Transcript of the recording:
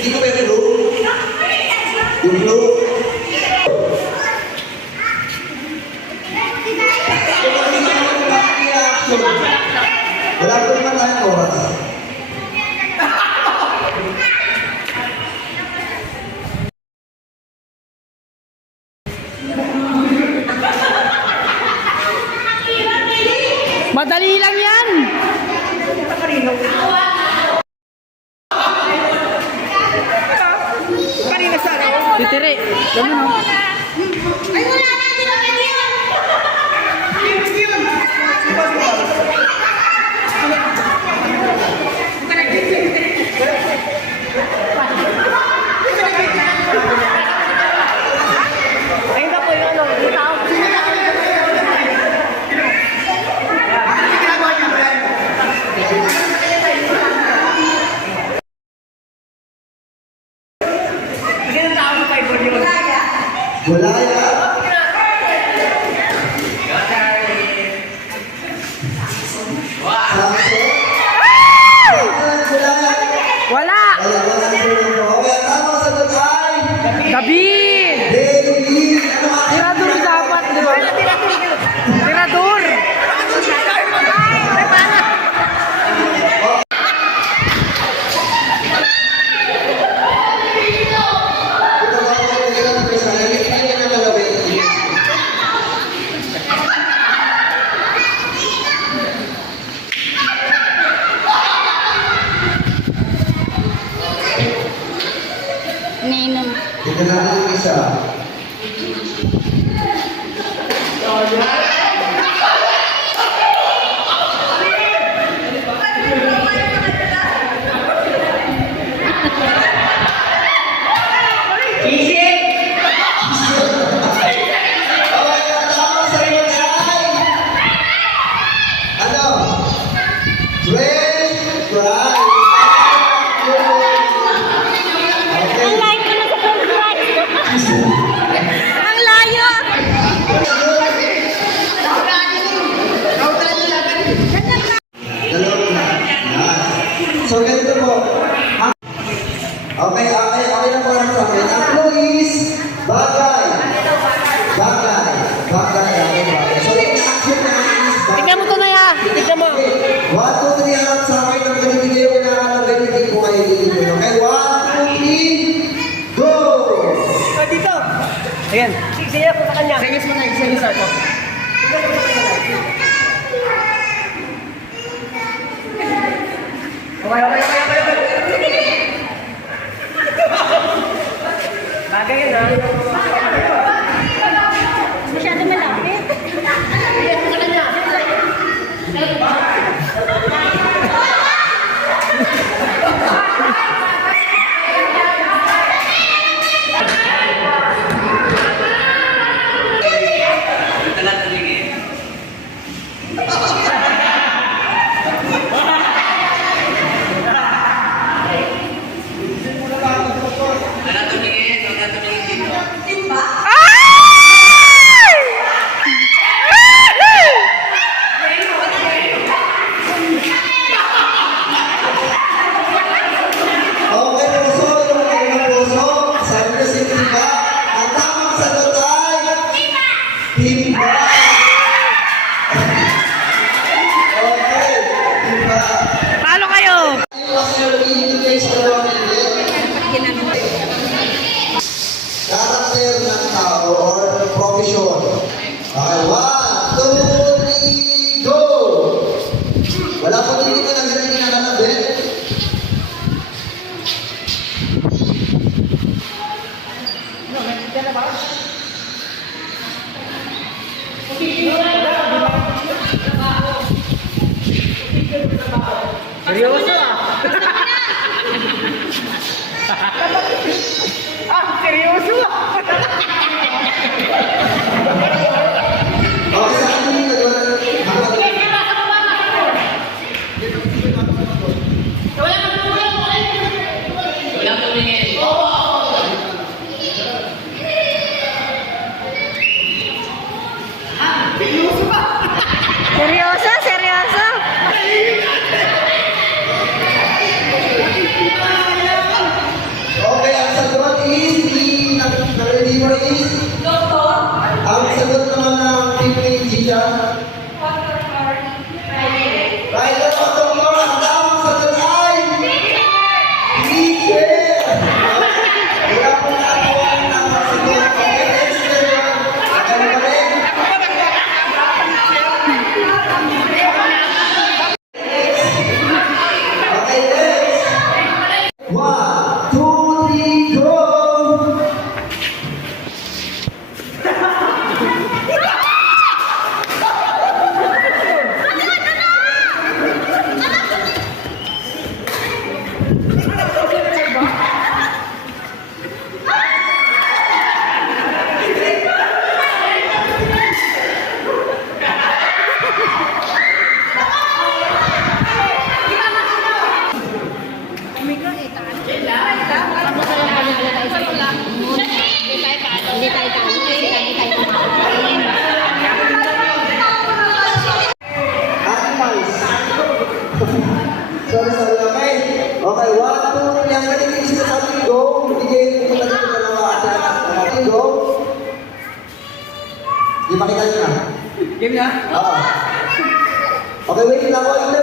Hindi ko ba yung blue? Yung blue? Wala ko naman tayong oras. Madali lang yan. Titiri. Dami no. Ay, wala na. Hindi na pwede yun. Ayun na po yung ano. Tao. Wala yan. Wala. Okay, tama sagot ay David. David. Tirador dapat, di ba? Tirador. Ninong. Ito na ang isa. Ano? French fries. Ang layo. Dalawang na. So, ganito po. Okay na po lang sa akin. Ang clue is bagay. Bagay. So, yung action na is bagay. Tignan mo to na ya. Tignan mo. 1, 2, 3, harap sa akin. Ang binibigay ko na hindi ko kayo dito. Okay, 1, 2, 3, go! Dito. Ayan. Sige po sa kanya. Sige mo na. Sige sa ako. Okay. Bagay yun ha. Masyado malapit. Talo kayo. Karakter ng tao or profession. Okay, 1, 2, 3, go! Wala po din dito nagsasabi na nanabi. Seryoso ah. Seryoso ah. Okay, sa akin dito. Seryoso, seryoso. 1, 2, 3, go! Hindi tayo talo kasi lagi tayo kumakain. Animals. Sorry, okay? Okay, 1, 2, 3. Ang galing yung sinasabi, go. Bigay mo muna dito dalawa. Okay, go. Di makita nyo na. Game na? Oo. Okay, wait lang. Wait lang.